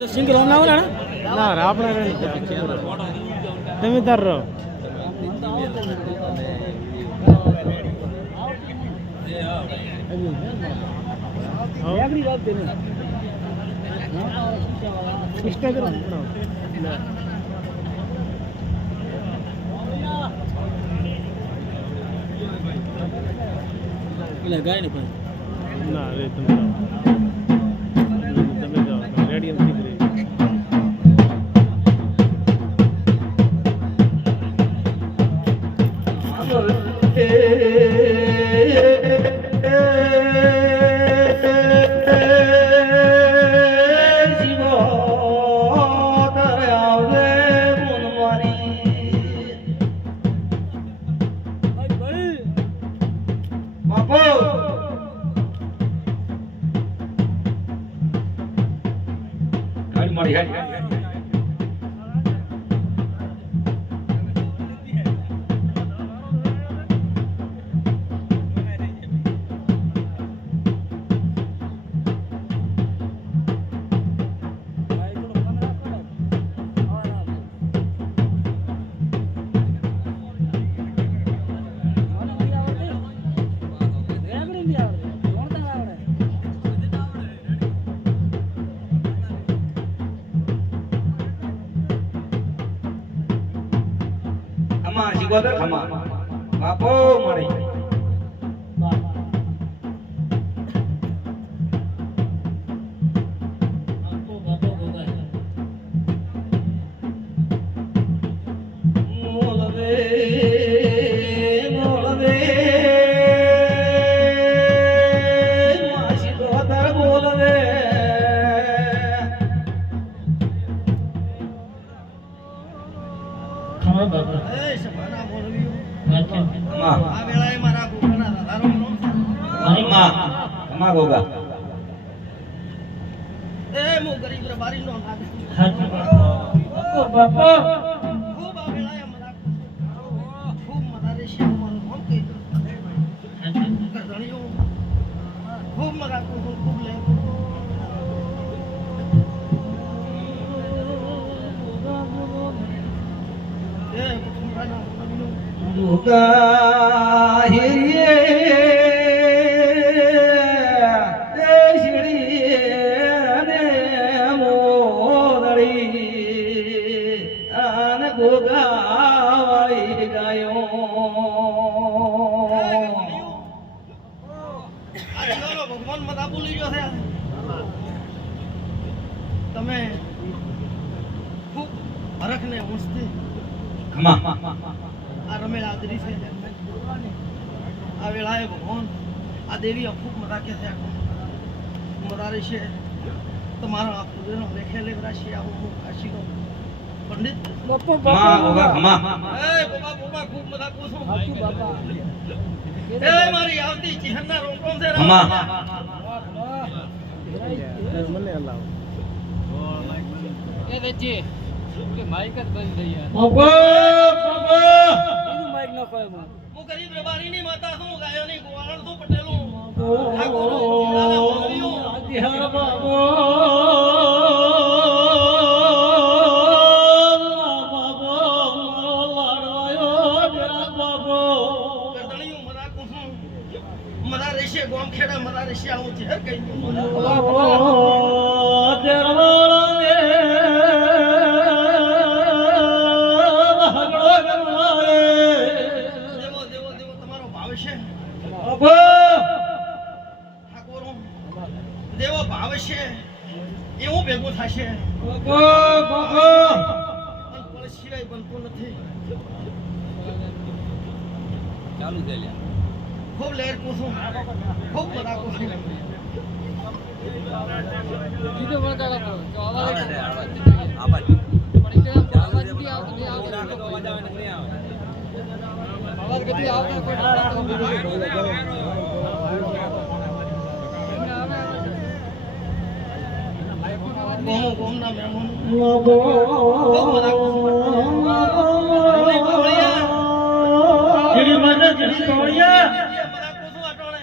single home ના ના આપણે તમે તાર રહો ઇન્સ્ટાગ્રામ ગાય ને પણ ના રે તમે જાઓ રેડિયમ શીખ રહી શીખોતર ખમા બાપો મળી તમે ખૂબ હરખ ને મસ્તી આ રમેલ આદરી છે આ વેળાએ ભગવાન આ દેવી ખૂબ મજા કે છે મદારી છે તમારા આપુદેનો લેખે લેવરા છે આવું કાશીનો પંડિત બાપા ખૂબ મજા કો છું બાપા એ મારી આવતી ચિહના રોકમ છે મને અલાવ એ દેજી કે માઈક જ બંધ થઈ યાર એનું માઈક ન ખોય હું ગરીબ રબારીની માતા છું ગાયોની ગોવાળણ છું પટેલું ઠાકોર લાલા બોલ્યો આદિહાર બાબો બાબો લાડવાયો તેરા બાબો કરદણીયું મરા કુસું મરા રેશે ગોમ ખેડા મરા રેશે આવું છે હર કઈ બાબો તેરા દેવો ભાવ છે એવું ભેગું થશે સિવાય બનતું નથી ચાલુ થઈ લે ખૂબ લહેર કુસુમ ખૂબ બધા કુસુમ જીતો વળતા તો અવાજ આવાજ પડી જાય આવાજ નથી આવતો નહીં આવે આવાજ કદી આવતો કોઈ ગોમ ના મહેમાન બાબો જીડી મને જીડી તોડિયા મરા કોસુ અટોણે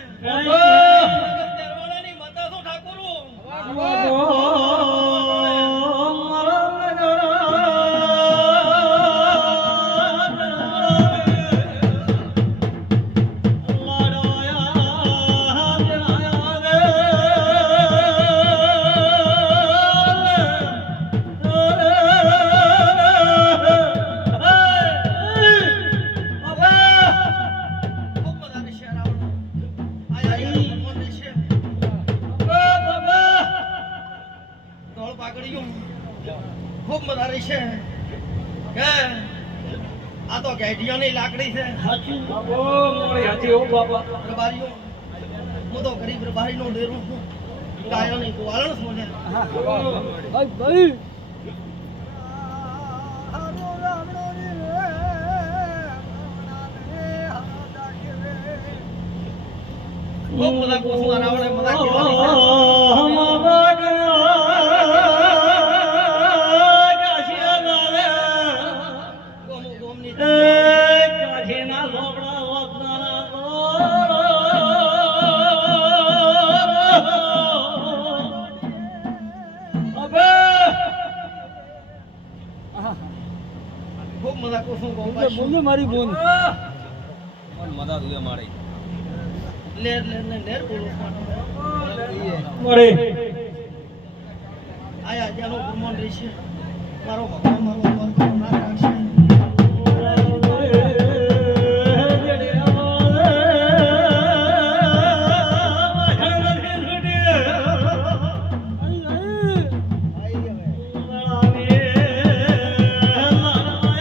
દરવાણાની માતા તો ઠાકોરો બાબો લાકડીઓ ખૂબ મદારી છે કે આ તો ગેઢિયાની લાકડી છે બાપો મારી હાથી ઓ બાપા પ્રભારીઓ હું તો ગરીબ પ્રભારીનો ડેરું છું ગાયોની ગોવાળણ છું ને ભાઈ ખૂબ બધા કોસમાં રાવણે મજા કહેવાની ગોમો ગોમની ખૂબ મજા કોસું ગોમ મારી બોન લેર લેર ને લેર બોલો મળે આયા જેનો ગુરમોન રહી છે મારો ભગવાન મારો ભગવાન